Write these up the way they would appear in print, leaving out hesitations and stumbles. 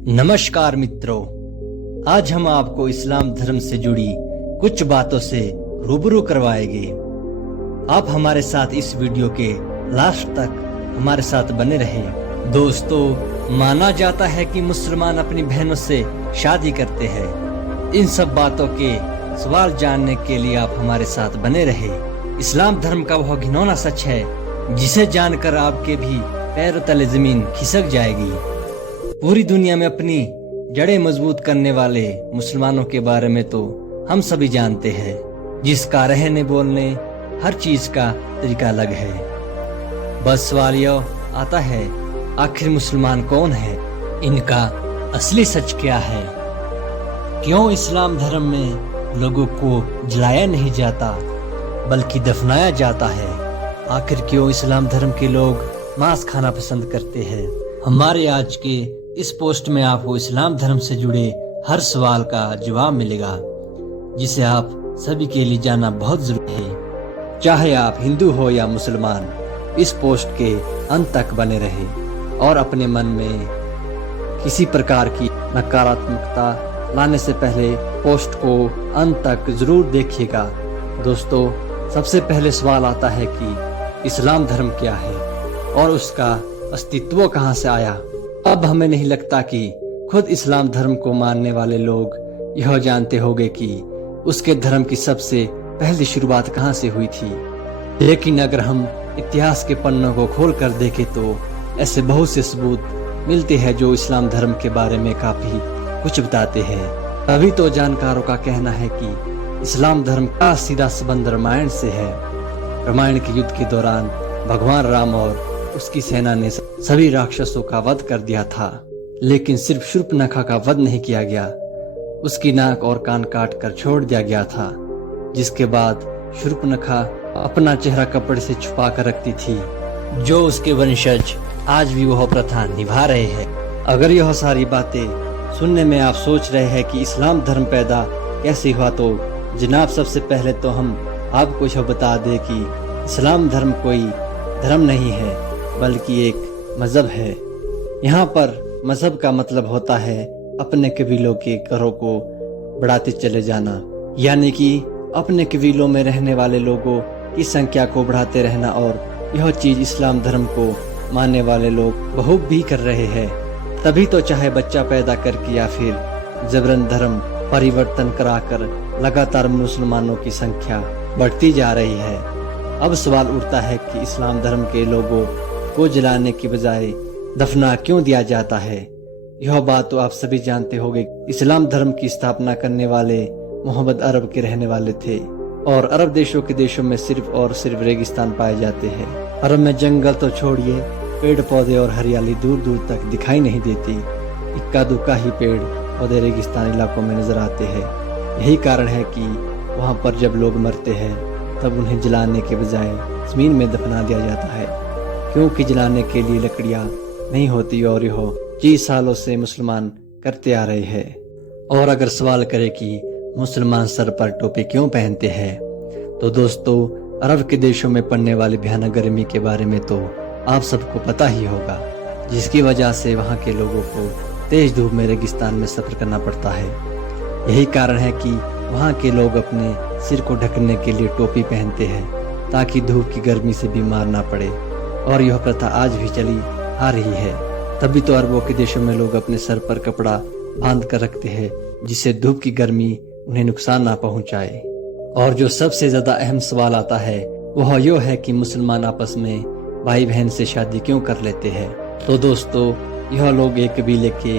नमस्कार मित्रों, आज हम आपको इस्लाम धर्म से जुड़ी कुछ बातों से रूबरू करवाएंगे। आप हमारे साथ इस वीडियो के लास्ट तक हमारे साथ बने रहें। दोस्तों, माना जाता है कि मुसलमान अपनी बहनों से शादी करते हैं। इन सब बातों के सवाल जानने के लिए आप हमारे साथ बने रहे। इस्लाम धर्म का वह घिनौना सच है जिसे जानकर आपके भी पैरों तले जमीन खिसक जाएगी। पूरी दुनिया में अपनी जड़ें मजबूत करने वाले मुसलमानों के बारे में तो हम सभी जानते हैं, जिसका रहने बोलने हर चीज का तरीका अलग है। बस सवाल यह आता है, आखिर मुसलमान कौन है? इनका असली सच क्या है? क्यों इस्लाम धर्म में लोगों को जलाया नहीं जाता बल्कि दफनाया जाता है? आखिर क्यों इस्लाम धर्म के लोग मांस खाना पसंद करते हैं? हमारे आज के इस पोस्ट में आपको इस्लाम धर्म से जुड़े हर सवाल का जवाब मिलेगा, जिसे आप सभी के लिए जानना बहुत जरूरी है। चाहे आप हिंदू हो या मुसलमान, इस पोस्ट के अंत तक बने रहें और अपने मन में किसी प्रकार की नकारात्मकता लाने से पहले पोस्ट को अंत तक जरूर देखिएगा। दोस्तों, सबसे पहले सवाल आता है कि इस्लाम धर्म क्या है और उसका अस्तित्व कहां से आया? अब हमें नहीं लगता कि खुद इस्लाम धर्म को मानने वाले लोग यह जानते होंगे कि उसके धर्म की सबसे पहली शुरुआत कहां से हुई थी। लेकिन अगर हम इतिहास के पन्नों को खोल कर देखें तो ऐसे बहुत से सबूत मिलते हैं जो इस्लाम धर्म के बारे में काफी कुछ बताते हैं। तभी तो जानकारों का कहना है कि इस्लाम धर्म का सीधा संबंध रामायण से है। रामायण के युद्ध के दौरान भगवान राम और उसकी सेना ने सभी राक्षसों का वध कर दिया था, लेकिन सिर्फ शूर्पणखा का वध नहीं किया गया। उसकी नाक और कान काट कर छोड़ दिया गया था, जिसके बाद शूर्पणखा अपना चेहरा कपड़े से छुपा कर रखती थी। जो उसके वंशज आज भी वह प्रथा निभा रहे हैं। अगर यह सारी बातें सुनने में आप सोच रहे हैं कि इस्लाम धर्म पैदा कैसे हुआ, तो जनाब सबसे पहले तो हम आपको यह बता दें कि इस्लाम धर्म कोई धर्म नहीं है बल्कि एक मजहब है। यहाँ पर मजहब का मतलब होता है अपने कबीलों के घरों को बढ़ाते चले जाना, यानी कि अपने कबीलों में रहने वाले लोगों की संख्या को बढ़ाते रहना। और यह चीज इस्लाम धर्म को मानने वाले लोग बहुत भी कर रहे हैं। तभी तो चाहे बच्चा पैदा करके या फिर जबरन धर्म परिवर्तन कराकर लगातार मुसलमानों की संख्या बढ़ती जा रही है। अब सवाल उठता है कि इस्लाम धर्म के लोगों को जलाने की बजाय दफना क्यों दिया जाता है? यह बात तो आप सभी जानते होंगे। इस्लाम धर्म की स्थापना करने वाले मोहम्मद अरब के रहने वाले थे और अरब देशों में सिर्फ और सिर्फ रेगिस्तान पाए जाते हैं। अरब में जंगल तो छोड़िए, पेड़ पौधे और हरियाली दूर दूर तक दिखाई नहीं देती। इक्का दुक्का ही पेड़ पौधे रेगिस्तान इलाकों में नजर आते हैं। यही कारण है कि वहाँ पर जब लोग मरते हैं तब उन्हें जलाने के बजाय जमीन में दफना दिया जाता है, क्योंकि जलाने के लिए लकड़ियां नहीं होती और यह चीज सालों से मुसलमान करते आ रहे हैं। और अगर सवाल करें कि मुसलमान सर पर टोपी क्यों पहनते हैं, तो दोस्तों, अरब के देशों में पड़ने वाली भयानक गर्मी के बारे में तो आप सबको पता ही होगा, जिसकी वजह से वहाँ के लोगों को तेज धूप में रेगिस्तान में सफर करना पड़ता है। यही कारण है कि वहाँ के लोग अपने सिर को ढकने के लिए टोपी पहनते हैं, ताकि धूप की गर्मी से बीमार ना पड़े। और यह प्रथा आज भी चली आ रही है। तभी तो अरबों के देशों में लोग अपने सर पर कपड़ा बांध कर रखते हैं, जिससे धूप की गर्मी उन्हें नुकसान ना पहुंचाए। और जो सबसे ज्यादा अहम सवाल आता है वह यह है कि मुसलमान आपस में भाई बहन से शादी क्यों कर लेते हैं। तो दोस्तों, यह लोग एक कबीले के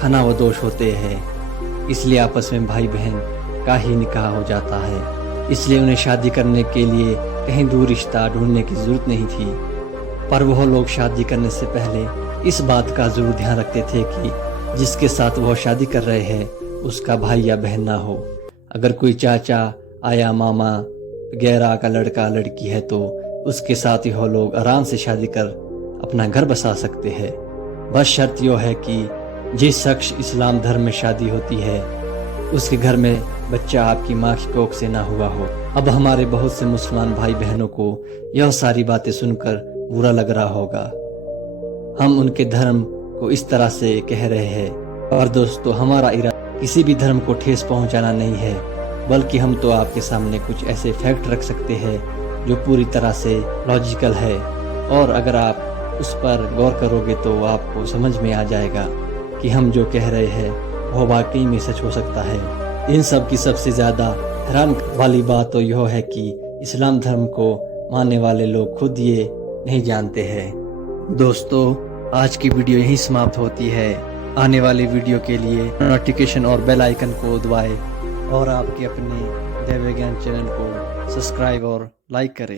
खानाबदोश होते हैं, इसलिए आपस में भाई बहन का ही निकाह हो जाता है। इसलिए उन्हें शादी करने के लिए कहीं दूर रिश्ता ढूंढने की जरूरत नहीं थी। पर वह लोग शादी करने से पहले इस बात का जरूर ध्यान रखते थे कि जिसके साथ वह शादी कर रहे हैं उसका भाई या बहन ना हो। अगर कोई चाचा, आया, मामा वगैरह का लड़का लड़की है तो उसके साथ यह लोग आराम से शादी कर अपना घर बसा सकते हैं। बस शर्त यह है कि जिस शख्स इस्लाम धर्म में शादी होती है उसके घर में बच्चा आपकी माँ की कोख से ना हुआ हो। अब हमारे बहुत से मुसलमान भाई बहनों को यह सारी बातें सुनकर बुरा लग रहा होगा। हम उनके धर्म को इस तरह से कह रहे हैं और दोस्तों, हमारा इरादा किसी भी धर्म को ठेस पहुंचाना नहीं है, बल्कि हम तो आपके सामने कुछ ऐसे फैक्ट रख सकते हैं जो पूरी तरह से लॉजिकल है, और अगर आप उस पर गौर करोगे तो आपको समझ में आ जाएगा कि हम जो कह रहे हैं वो वाकई में सच हो सकता है। इन सब की सबसे ज़्यादा हैरान वाली बात तो यह है कि इस्लाम धर्म को मानने वाले लोग खुद ये नहीं जानते हैं। दोस्तों, आज की वीडियो यहीं समाप्त होती है। आने वाली वीडियो के लिए नोटिफिकेशन और बेल आइकन को दबाएं और आपके अपने दैव ज्ञान चैनल को सब्सक्राइब और लाइक करें।